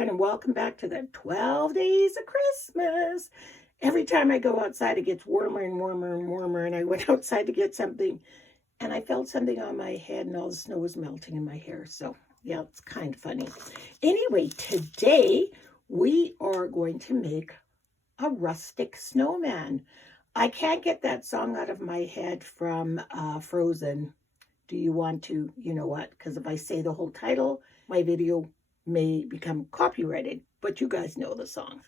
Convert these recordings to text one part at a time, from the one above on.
everyone, and welcome back to the 12 days of Christmas. Every time I go outside, it gets warmer and warmer and warmer, and I went outside to get something, and I felt something on my head, and all the snow was melting in my hair. So, yeah, it's kind of funny. Anyway, today we are going to make a rustic snowman. I can't get that song out of my head from Frozen. Do you want to? You know what? Because if I say the whole title, my video may become copyrighted, but you guys know the song.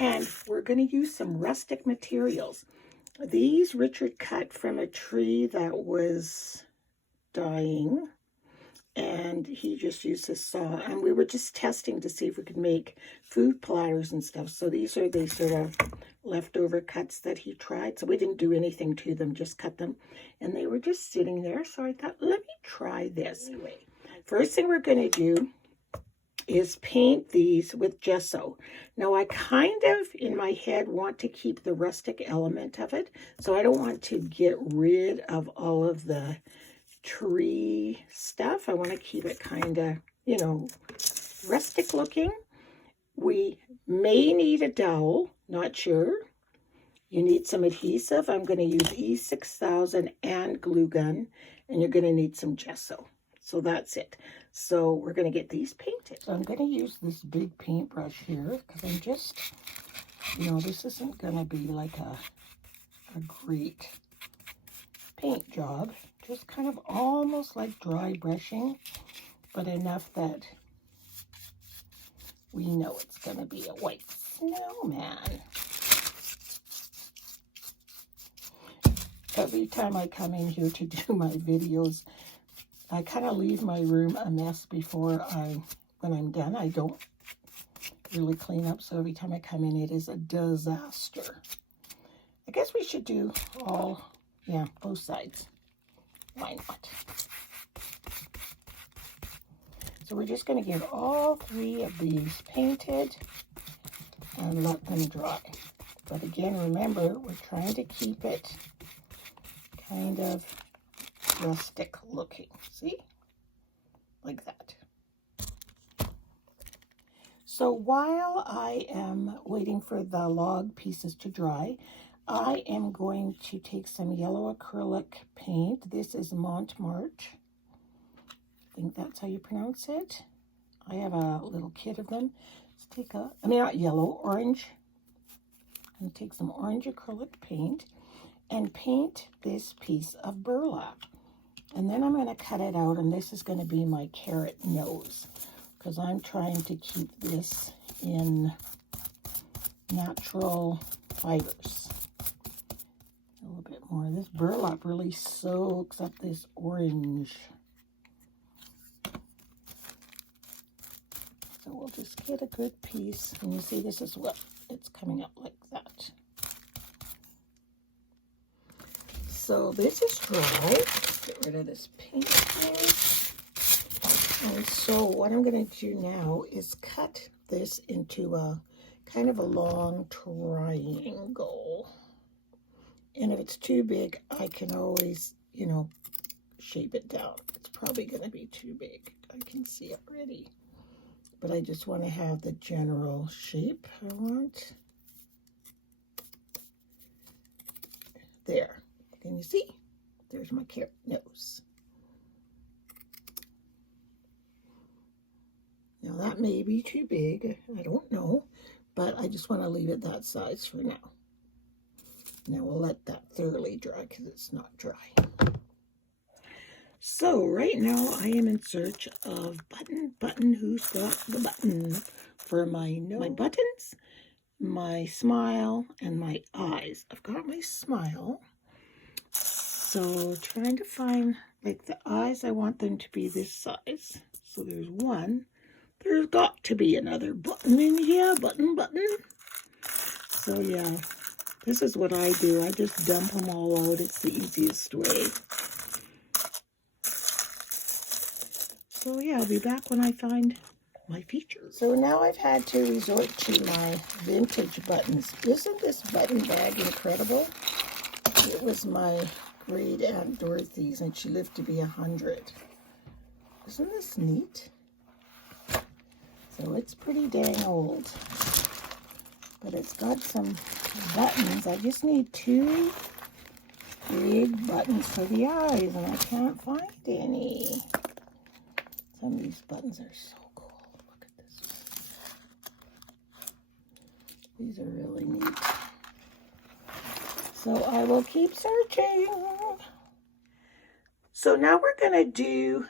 And we're going to use some rustic materials. These Richard cut from a tree that was dying, and he just used his saw, and we were just testing to see if we could make food platters and stuff. So these are the sort of leftover cuts that he tried. So we didn't do anything to them, just cut them, and they were just sitting there. So I thought, let me try this. Anyway, first thing we're going to do is paint these with gesso. Now I kind of, in my head, want to keep the rustic element of it. So I don't want to get rid of all of the tree stuff. I want to keep it kind of, you know, rustic looking. We may need a dowel, not sure. You need some adhesive. I'm going to use E6000 and glue gun, and you're going to need some gesso. So that's it. So we're going to get these painted. So I'm going to use this big paintbrush here because I'm just, you know, this isn't going to be like a great paint job. Just kind of almost like dry brushing, but enough that we know it's going to be a white snowman. Every time I come in here to do my videos, I kind of leave my room a mess before when I'm done. I don't really clean up, so every time I come in, it is a disaster. I guess we should do both sides. Why not? So we're just going to get all three of these painted and let them dry. But again, remember, we're trying to keep it kind of rustic looking. See? Like that. So while I am waiting for the log pieces to dry, I am going to take some yellow acrylic paint. This is Montmartre. I think that's how you pronounce it. I have a little kit of them. Let's take not yellow, orange. I'm going to take some orange acrylic paint and paint this piece of burlap. And then I'm going to cut it out, and this is going to be my carrot nose because I'm trying to keep this in natural fibers. A little bit more. This burlap really soaks up this orange. So we'll just get a good piece. And you see, this is what it's coming up like that. So this is dry. Get rid of this paint here. And so what I'm going to do now is cut this into a kind of a long triangle. And if it's too big, I can always, you know, shape it down. It's probably going to be too big. I can see it already. But I just want to have the general shape I want. There. Can you see? There's my carrot nose. Now that may be too big. I don't know. But I just want to leave it that size for now. Now we'll let that thoroughly dry because it's not dry. So right now I am in search of button, who's got the button for my buttons, my smile, and my eyes. I've got my smile. So trying to find, like the eyes, I want them to be this size. So there's one. There's got to be another button in here, button. So yeah. This is what I do. I just dump them all out. It's the easiest way. So yeah, I'll be back when I find my features. So now I've had to resort to my vintage buttons. Isn't this button bag incredible? It was my great Aunt Dorothy's, and she lived to be 100. Isn't this neat? So it's pretty dang old. But it's got some buttons. I just need 2 big buttons for the eyes, and I can't find any. Some of these buttons are so cool. Look at this. These are really neat. So I will keep searching. So now we're going to do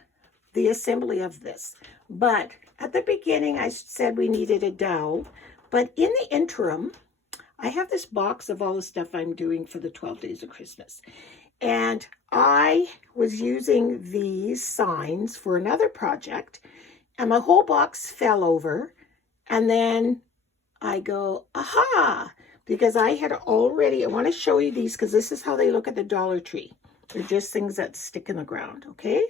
the assembly of this. But at the beginning, I said we needed a dowel. But in the interim, I have this box of all the stuff I'm doing for the 12 Days of Christmas. And I was using these signs for another project, and my whole box fell over. And then I go, aha, because I had already, I want to show you these because this is how they look at the Dollar Tree. They're just things that stick in the ground, okay?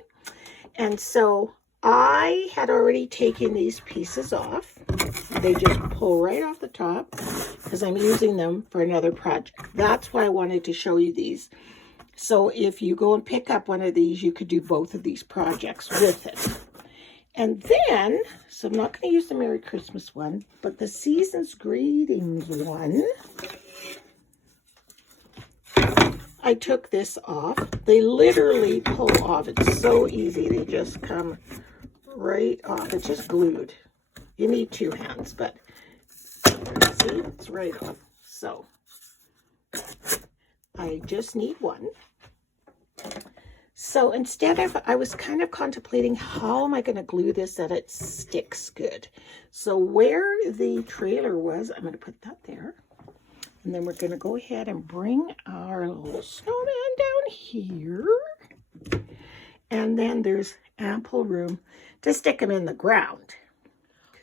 And so I had already taken these pieces off. They just pull right off the top because I'm using them for another project. That's why I wanted to show you these. So if you go and pick up one of these, you could do both of these projects with it. And then, so I'm not going to use the Merry Christmas one, but the Season's Greetings one, I took this off. They literally pull off. It's so easy. They just come right off. It's just glued. You need 2 hands, but see, it's right off. So I just need one. So instead of, I was kind of contemplating how am I going to glue this that it sticks good. So where the trailer was, I'm going to put that there. And then we're going to go ahead and bring our little snowman down here. And then there's ample room to stick him in the ground.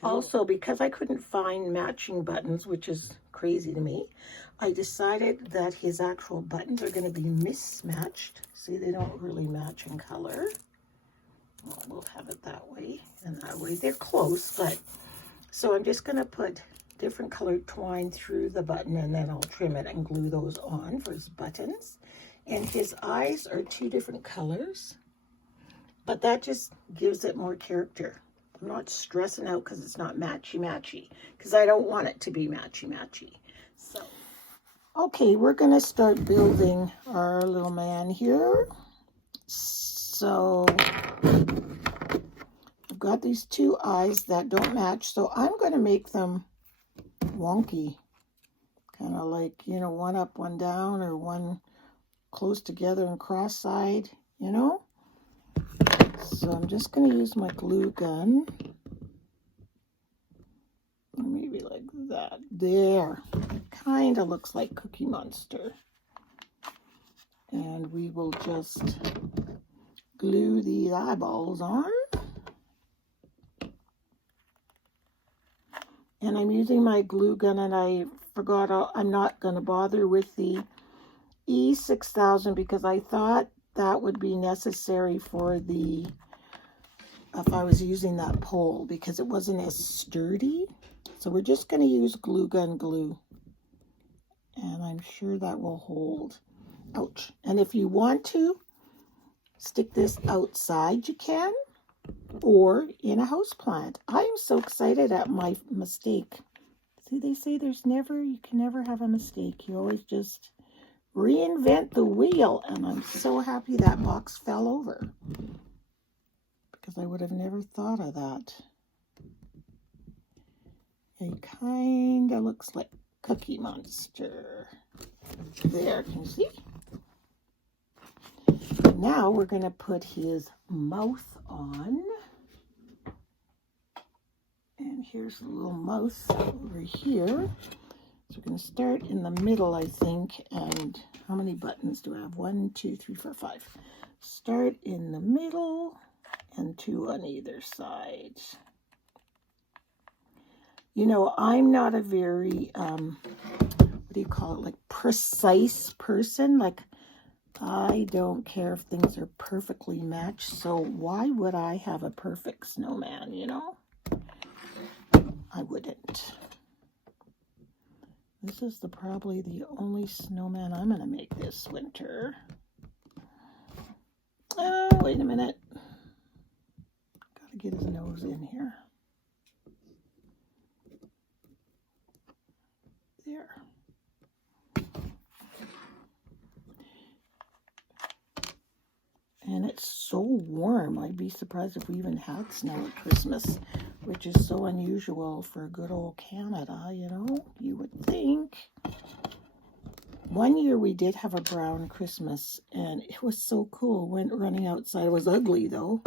Cool. Also, because I couldn't find matching buttons, which is crazy to me, I decided that his actual buttons are going to be mismatched. See, they don't really match in color. Well, we'll have it that way and that way. They're close, but so I'm just going to put different colored twine through the button, and then I'll trim it and glue those on for his buttons. And his eyes are 2 different colors, but that just gives it more character. I'm not stressing out because it's not matchy-matchy, because I don't want it to be matchy-matchy. So, okay, we're going to start building our little man here. So I've got these 2 eyes that don't match, so I'm going to make them wonky, kind of like, you know, one up, one down, or one close together and cross-eyed, you know. So I'm just going to use my glue gun, maybe like that. There, kind of looks like Cookie Monster. And we will just glue these eyeballs on. And I'm using my glue gun, and I forgot, I'm not going to bother with the E6000 because I thought that would be necessary for the, if I was using that pole, because it wasn't as sturdy. So we're just going to use glue gun glue. And I'm sure that will hold. Ouch. And if you want to stick this outside, you can. Or in a house plant. I am so excited at my mistake. See, they say you can never have a mistake. You always just reinvent the wheel. And I'm so happy that box fell over, because I would have never thought of that. It kind of looks like Cookie Monster. There, can you see? Now we're going to put his mouth on. And here's the little mouth over here. So we're going to start in the middle, I think. And how many buttons do I have? 1, 2, 3, 4, 5. Start in the middle and 2 on either side. You know, I'm not a very, what do you call it, like precise person. Like, I don't care if things are perfectly matched. So why would I have a perfect snowman, you know? I wouldn't. This is probably the only snowman I'm going to make this winter. Oh, wait a minute. Got to get his nose in here. There. And it's so warm. I'd be surprised if we even had snow at Christmas, which is so unusual for good old Canada, you know, you would think. One year we did have a brown Christmas, and it was so cool. Went running outside. It was ugly, though.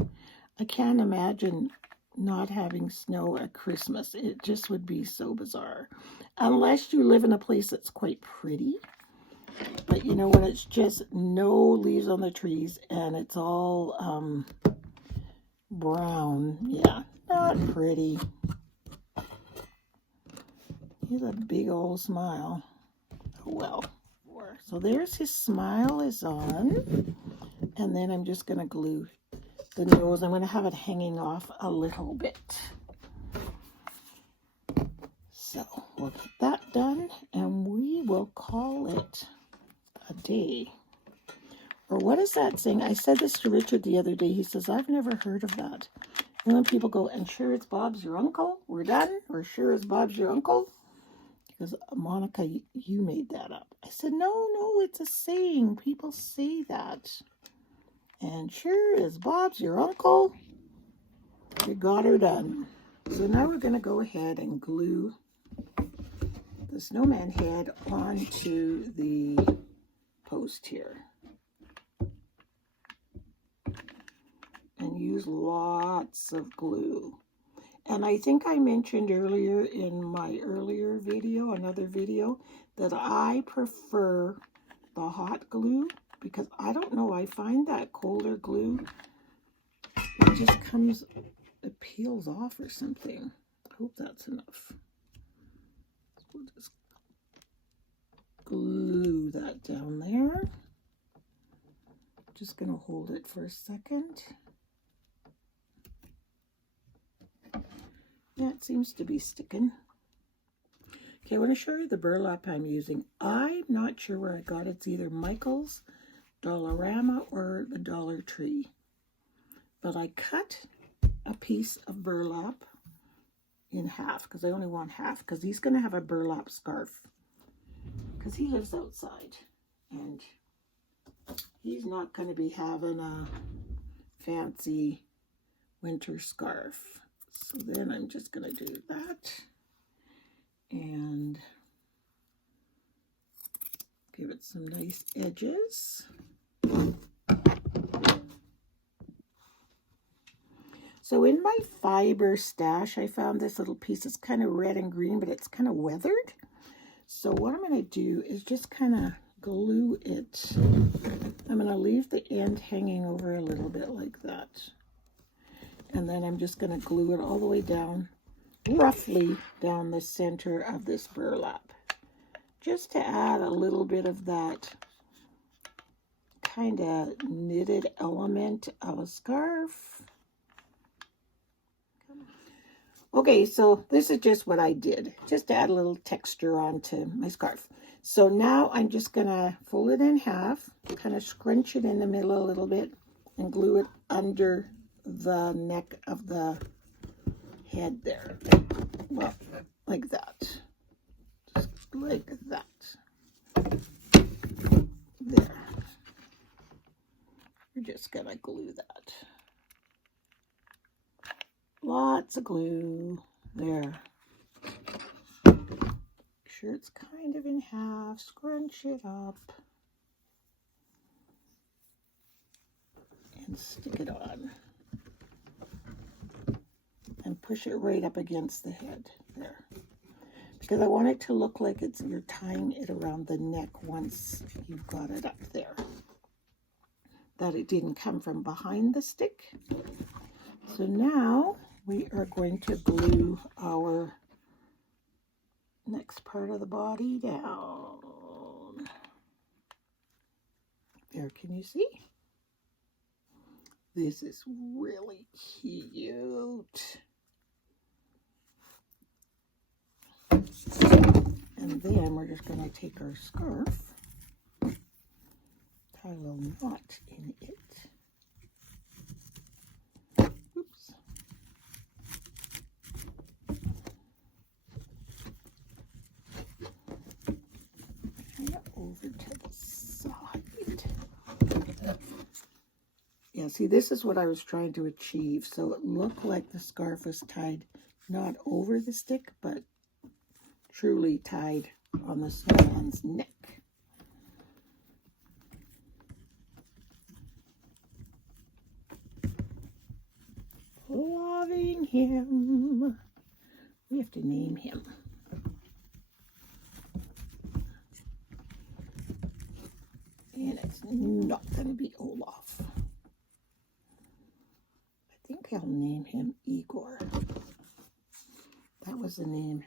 I can't imagine not having snow at Christmas. It just would be so bizarre. Unless you live in a place that's quite pretty. But you know, when it's just no leaves on the trees and it's all brown, yeah, not pretty. He's a big old smile. Oh, well. So there's his smile is on. And then I'm just going to glue the nose. I'm going to have it hanging off a little bit. So we'll get that done and we will call it a day. Or what is that saying? I said this to Richard the other day. He says, I've never heard of that. And when people go, and sure it's Bob's your uncle? We're done? Or sure as Bob's your uncle? Because Monica, you made that up. I said, no, it's a saying. People say that. And sure as Bob's your uncle, you got her done. So now we're going to go ahead and glue the snowman head onto the post here. And use lots of glue. And I think I mentioned earlier in my earlier video, another video, that I prefer the hot glue because I don't know, I find that colder glue, it just comes, it peels off or something. I hope that's enough. We'll just glue that down there. Just going to hold it for a second. Yeah, it seems to be sticking. Okay, I want to show you the burlap I'm using. I'm not sure where I got it. It's either Michael's, Dollarama, or the Dollar Tree. But I cut a piece of burlap in half because I only want half because he's going to have a burlap scarf because he lives outside and he's not going to be having a fancy winter scarf. So then I'm just going to do that and give it some nice edges. So in my fiber stash, I found this little piece. It's kind of red and green, but it's kind of weathered. So what I'm going to do is just kind of glue it. I'm going to leave the end hanging over a little bit like that. And then I'm just going to glue it all the way down, roughly down the center of this burlap. Just to add a little bit of that kind of knitted element of a scarf. Okay, so this is just what I did, just to add a little texture onto my scarf. So now I'm just going to fold it in half, kind of scrunch it in the middle a little bit, and glue it under the neck of the head there. Well, like that. Just like that. There. You're just going to glue that. Lots of glue. There. Make sure it's kind of in half. Scrunch it up. And stick it on. And push it right up against the head there. Because I want it to look like you're tying it around the neck once you've got it up there. That it didn't come from behind the stick. So now we are going to glue our next part of the body down. There, can you see? This is really cute. And then we're just going to take our scarf, tie a little knot in it. Oops. Yeah, see, this is what I was trying to achieve. So it looked like the scarf was tied not over the stick, but truly tied on the snowman's neck. Loving him. We have to name him. And it's not going to be Olaf. I think I'll name him Igor. That was the name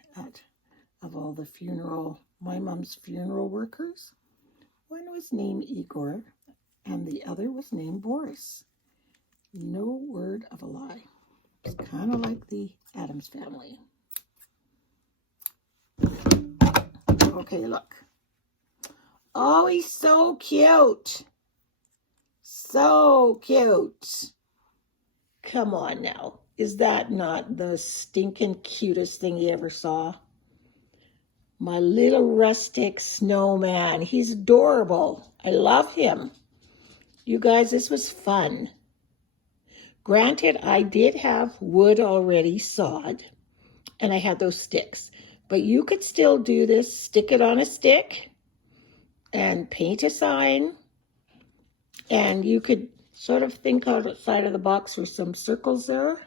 of all the my mom's funeral workers. One was named Igor, and the other was named Boris. No word of a lie. It's kind of like the Addams family. Okay, look. Oh, he's so cute. So cute. Come on now. Is that not the stinking cutest thing you ever saw? My little rustic snowman. He's adorable. I love him. You guys, this was fun. Granted, I did have wood already sawed, and I had those sticks. But you could still do this. Stick it on a stick and paint a sign. And you could sort of think outside of the box for some circles there.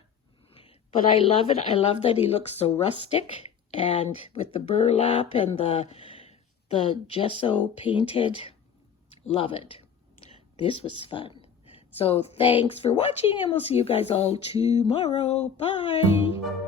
But I love it. I love that he looks so rustic. And with the burlap and the gesso painted. Love it. This was fun. So thanks for watching, and we'll see you guys all tomorrow. Bye.